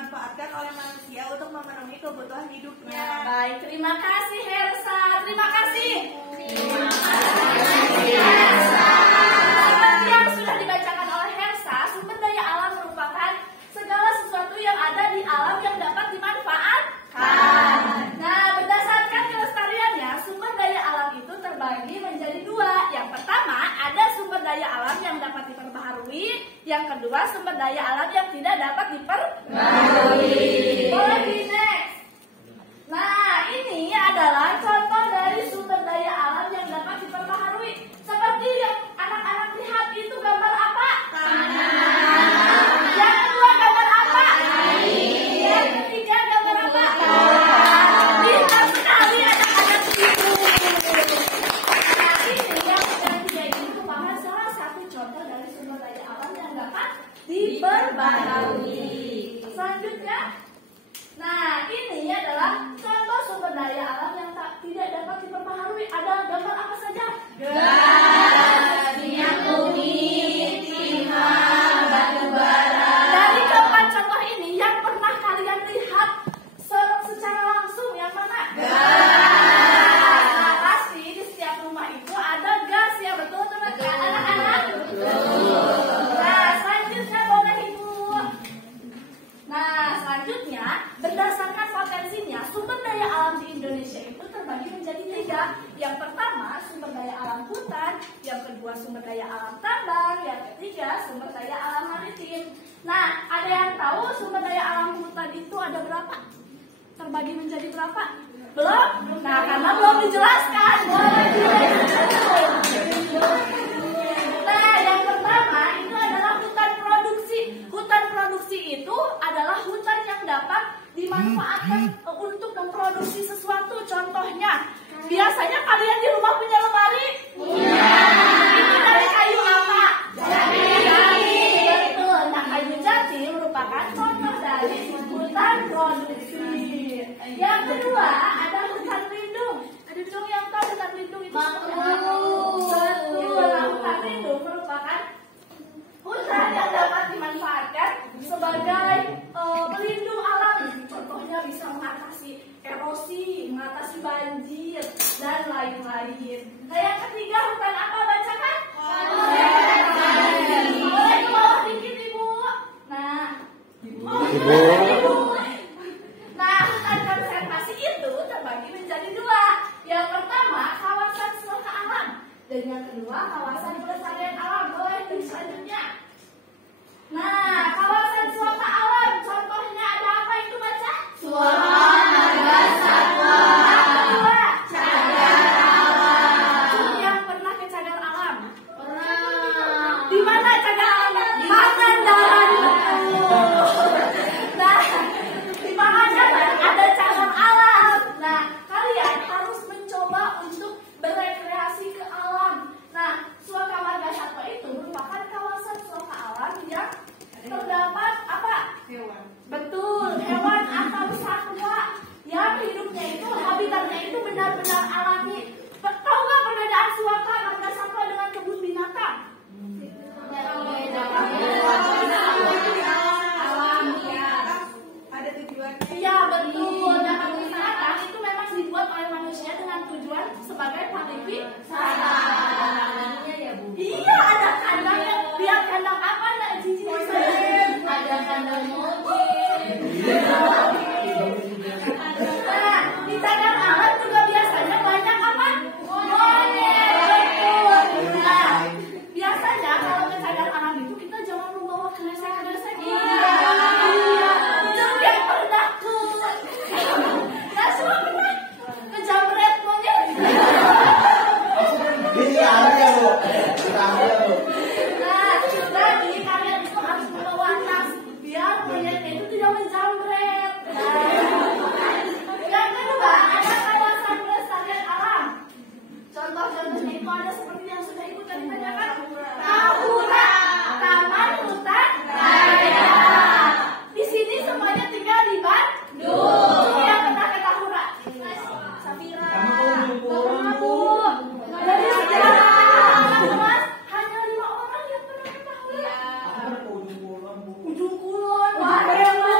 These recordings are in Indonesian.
dimanfaatkan oleh manusia untuk memenuhi kebutuhan hidupnya. Baik, terima kasih Hersa. Terima kasih. Seperti yang sudah dibacakan oleh Hersa, sumber daya alam merupakan segala sesuatu yang ada di alam yang dapat dimanfaatkan. Nah, berdasarkan kelestariannya, sumber daya alam itu terbagi menjadi dua. Yang pertama, ada sumber daya alam yang dapat diperbaharui. Yang kedua, sumber daya alam yang tidak dapat diperbaharui. Boleh di next. Nah, ini adalah contoh dari sumber daya alam yang dapat diperbaharui. Seperti yang anak-anak lihat itu gambar apa? Tanah. Yang kedua gambar apa? Air. Yang ketiga gambar apa? Pintar sekali anak-anak itu. Nah, ini yang ketiga ini merupakan salah satu contoh dari sumber daya alam yang dapat diperbaharui. Selanjutnya, nah ini adalah contoh sumber daya alam yang tidak dapat diperbaharui. Ada gambar apa saja? Gas, minyak bumi, timah, batu bara. Dari keempat contoh ini, yang pernah kalian lihat secara langsung yang mana? Gas. Nah, pasti di setiap rumah itu ada gas ya, betul teman-teman? Anak-anak? Betul. Nah, selanjutnya boleh Ibu. Nah, selanjutnya berdasarkan potensinya, sumber daya alam di Indonesia itu terbagi menjadi tiga. Yang pertama, sumber daya alam hutan. Yang kedua, sumber daya alam tambang. Yang ketiga, sumber daya alam maritim. Nah, ada yang tahu sumber daya alam hutan itu ada berapa? Terbagi menjadi berapa? Belum? Nah, karena belum dijelaskan. Nah, yang pertama itu adalah hutan produksi. Hutan produksi itu adalah hutan yang dapat dimanfaatkan untuk memproduksi sesuatu. Contohnya, biasanya kalian di rumah punya lemari? Punya. Itu dari kayu apa? Jati. Betul. Nah, kayu jati merupakan contoh dari hutan produksi. Yang kedua, ada hutan lindung. Ada dong yang tahu hutan lindung itu seperti apa? Betul. Nah, hutan lindung merupakan hutan yang dapat dimanfaatkan sebagai pelindung alam. Contohnya bisa mengatasi erosi, mengatasi banjir, dan lain-lain. Nah, yang ketiga hutan apa? Bacakan. Boleh ke bawah dikit Ibu. Nah, Ibu. Nah, hutan konservasi itu terbagi menjadi dua. Yang pertama, kawasan wisata alam. Dan yang kedua, kawasan pelestarian alam. Boleh di selanjutnya. Nah, kawasan wisata alam, contohnya ada apa itu baca? Suara marga satwa. Yang kedua, cagar alam. Yang pernah ke cagar alam? Pernah. Di mana cagar alam? Di Pangandaran. Nah, di Pangandaran ada cagar alam. Nah, kalian harus mencoba untuk berekreasi ke alam. Nah, Suaka Marga Satwa itu merupakan kawasan suaka alam yang terdapat apa? Hewan. Betul, hewan atau satwa yang hidupnya itu, habitatnya itu benar-benar alami. Tahu nggak perbedaan Suaka Marga Satwa dengan kebun binatang? Ada tujuannya. Iya, betul. Dan kebun binatang itu memang dibuat oleh manusia dengan tujuan sebagai pariwisata. Iya, ada kandang yang lihat kandang apa? Ada kandang mobil. Nah, di cagar alam juga biasanya banyak apa? Monyet. Betul. Nah, biasanya kalau ke cagar alam itu kita jangan membawa kresek-kresek. Iya. Jangan yang pernah tuh. Nah, semua pernah kejamret monyet. Iya, ada Bu. Nah, jadi kalian itu harus membawa tas biar monyetnya itu tidak menjamret. Yang kedua, ada kawasan pelestarian alam. Contoh-contohnya itu ada seperti yang sudah Ibu tadi tanyakan. Tahura, Taman Hutan Raya. Di sini semuanya tinggal di Bandung. Yang pernah ke Tahura? Safira. Pernah Bu. Dari sejarah Mas, hanya 5 orang yang pernah ke Tahura. Ujung Kulon. Wah, Bu.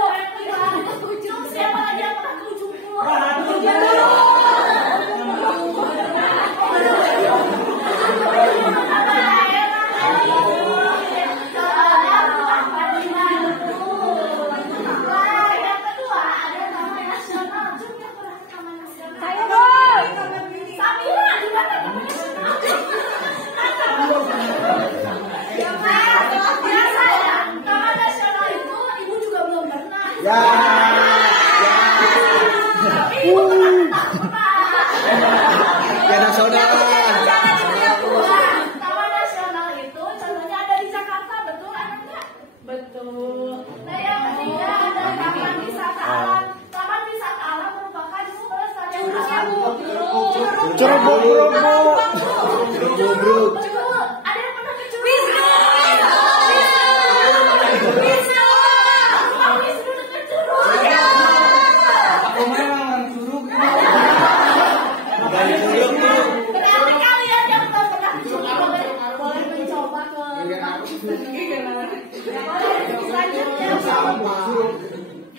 Ya. Tapi bukan Ya saudara. Taman nasional itu contohnya ada di Jakarta, betul anaknya? Betul. Nah yang ketiga ada taman wisata alam. Taman wisata alam merupakan pelestarian alam. Curug. Ada yang pernah ke Curug? Wisnu ke Curug. Aku memang curug. Berarti kalian yang belum pernah ke Curug boleh mencoba ke tempat wisnu. Ya boleh. Selanjutnya.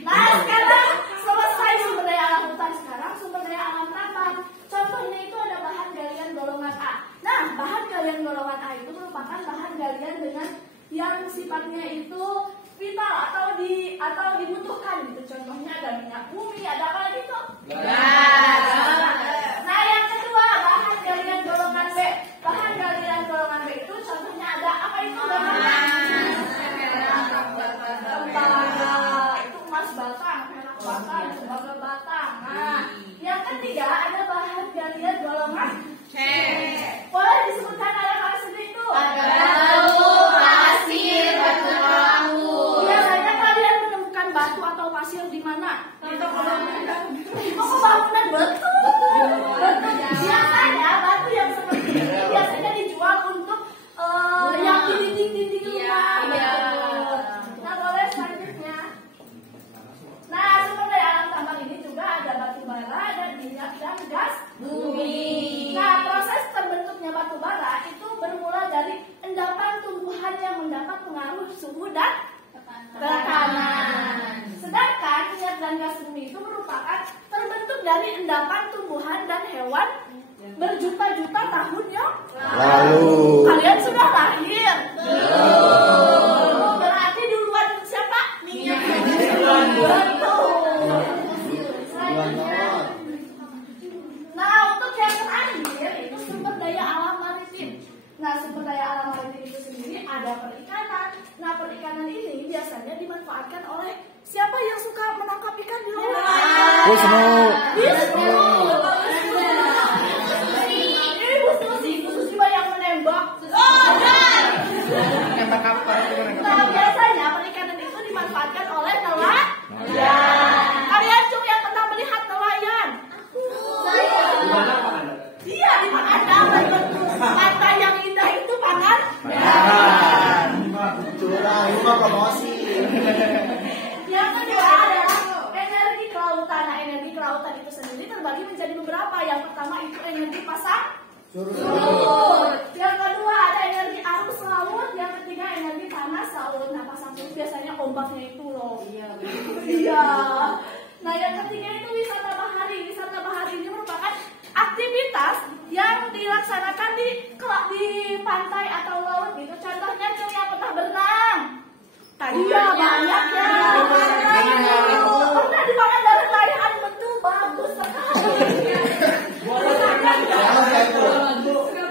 Nah sekarang selesai sumber daya alam hutan, sekarang sumber daya alam tambang. Contohnya itu ada bahan galian golongan A. Nah bahan galian golongan A itu merupakan bahan galian dengan yang sifatnya itu vital atau dibutuhkan gitu. Contohnya ada minyak bumi, ada apa lagi tuh? Nah yang kedua bahan galian golongan B. Bahan galian golongan B itu contohnya ada apa itu? Tembaga, itu emas batang, perak batang, tembaga batang. Nah, yang ketiga ada bahan galian golongan C. Boleh disebutkan ada apa saja itu? Batu, pasir, batu laut. Biasanya kalian menemukan batu atau pasir di mana? Di toko bangunan. Di toko bangunan, betul. Biasanya batu yang seperti ini biasanya dijual untuk yang di dinding-dinding rumah. Betul. Nah boleh selanjutnya. Nah sumber daya alam tambang ini juga ada batu bara, ada minyak dan gas bumi. Nah proses terbentuknya batu bara itu bermula dari endapan tumbuhan yang mendapat pengaruh suhu dan tekanan. Sedangkan minyak dan gas bumi itu merupakan terbentuk dari endapan tumbuhan dan hewan berjuta-juta tahun yang Lalu. Kalian sudah lahir? Belum. Berarti duluan siapa? Minyak. Betul. Selanjutnya. Nah untuk yang terakhir itu sumber daya alam maritim. Nah sumber daya alam maritim itu sendiri ada perikanan. Nah perikanan ini biasanya dimanfaatkan oleh siapa yang suka menangkap ikan di laut? Wisnu. Ini Bu Susi yang menembak. Nah biasanya perikanan itu dimanfaatkan oleh nelayan. Kalian cuma yang pernah melihat nelayan? Iya di Pangandaran, betul. Pantai yang indah itu Pangandaran. Curang, itu mah promosi. Yang kedua adalah energi kelautan. Nah energi kelautan itu sendiri terbagi menjadi beberapa. Yang pertama itu energi pasang surut. Yang kedua ada energi arus laut. Yang ketiga energi panas laut. Nah pasang surut biasanya ombaknya itu loh. Iya. Nah yang ketiga itu wisata bahari. Wisata bahari ini merupakan aktivitas yang dilaksanakan di pantai atau laut gitu. Contohnya cuma yang pernah berenang. Iya banyak ya. Pernah di Pangandaran layan, betul, bagus sekali.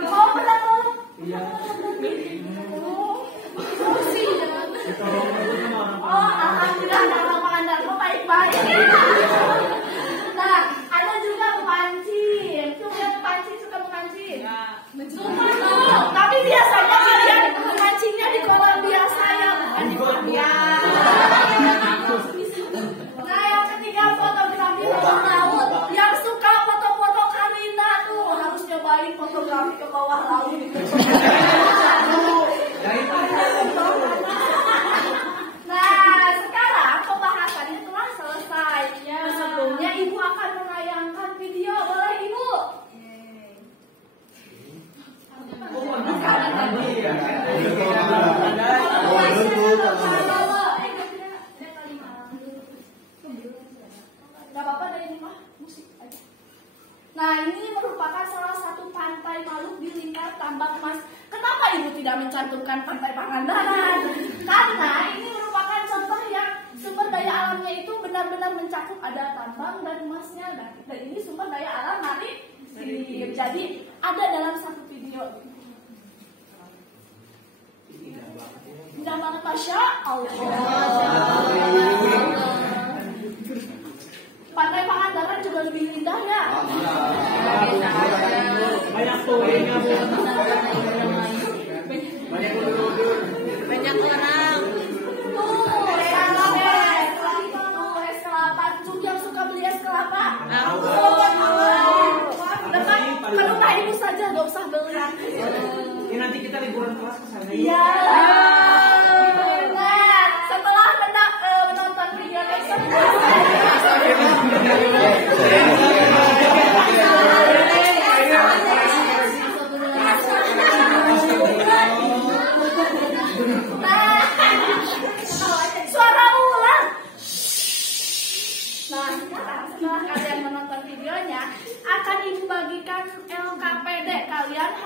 Oh pernah mau? Oh alhamdulillah nama Pangandaran baik-baik ya. Nah ada juga memancing. Tuh yang memancing suka memancing. Tapi biasanya kalian memancingnya di kolam biasa ya, bukan di kolam Nah yang ketiga fotografi bawah laut. Yang suka foto-foto Karina tuh harus nyobain fotografi ke bawah laut. Nah sekarang pembahasannya telah selesai. Sebelumnya ibu akan menayangkan video, boleh ibu? Gak apa-apa dari ini mah musik aja. Nah ini merupakan salah satu pantai Maluk di lingkar tambang emas. Kenapa ibu tidak mencantumkan pantai Pangandaran? Karena ini merupakan contoh yang sumber daya alamnya itu benar-benar mencakup ada tambang dan emasnya. Dan ini sumber daya alam maritim. Jadi ada dalam satu video. Indah banget, Masya Allah.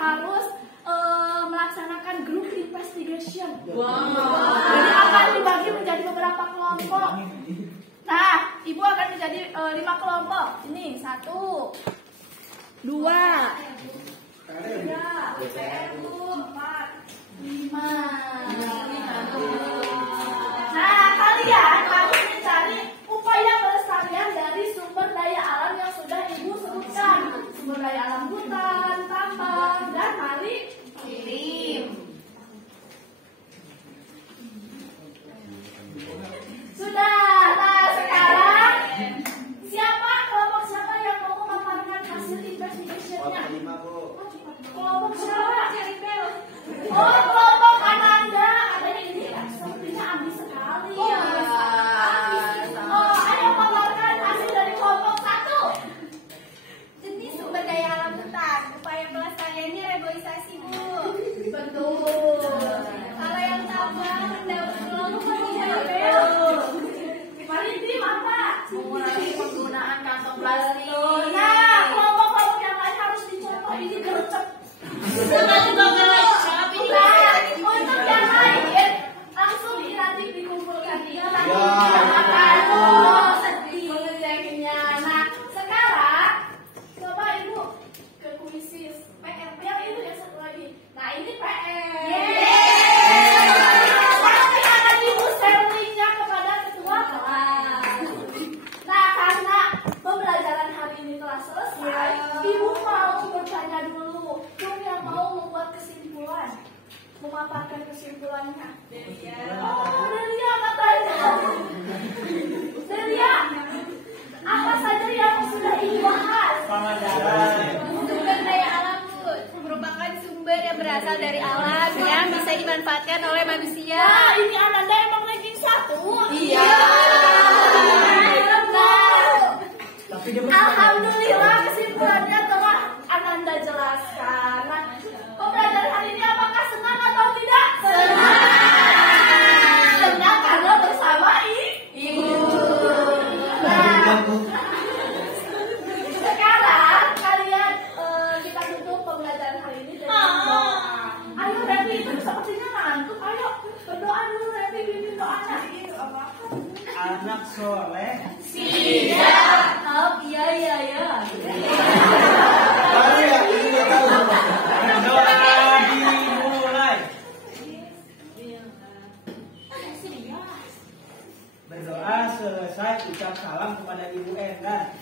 harus melaksanakan group investigation. Wow. Jadi akan dibagi menjadi beberapa kelompok. Nah, ibu akan menjadi 5 kelompok. Ini 1, 2, 3, 4, 5. Nah, kalian harus mencari upaya pelestarian dari sumber daya alam yang sudah ibu sebutkan. Sumber daya alam hutan, tambang, dan mari kirim. Sudah. Nah, sekarang kelompok siapa yang mau memaparkan hasil investigation-nya? Kelompok siapa? Oh, kelompok Ananda. Adanya ini sepertinya ambis sekali. Oh, ayo paparkan hasil dari kelompok 1. Jenis sumber daya alam hutan, upaya pelestariannya reboisasi, Bu. Betul. Kalau yang tambang mendaur ulang Maritim apa? mengurangi penggunaan kantong plastik. Nah, kelompok-kelompok yang lain harus dicontoh. Ini gercep. Untuk yang lain langsung nanti dikumpulkan dia nanti mengeceknya. Nah, sekarang coba ibu ke kuisis PR yang itu yang satu lagi. Nah, ini PR. Nanti akan ibu share linknya kepada ketua kelas. Nah, karena pembelajaran hari ini telah selesai, ibu mau bertanya dulu. Tuh yang mau membuat kesimpulan, memaparkan kesimpulannya. Oh, Delia katanya. Delia, apa saja yang sudah ibu bahas? Sumber daya alam, Bu, merupakan sumber yang berasal dari alam yang bisa dimanfaatkan oleh manusia. Nah, ini Ananda emang ranking 1. Iya. Nah, alhamdulillah kesimpulannya telah Ananda jelaskan. Nah, pembelajaran hari ini apakah senang atau tidak? Senang karena bersama ibu. Nah, sekarang kalian kita tutup pembelajaran hari ini dengan doa. Ayo Revi, itu sepertinya ngantuk. Ayo berdoa dulu Revi, bimbing doanya. Anak soleh. Siap. Oh, iya. Baru ya, ini nggak tahu. Doa dimulai. Berdoa selesai ucap salam kepada Ibu Enda.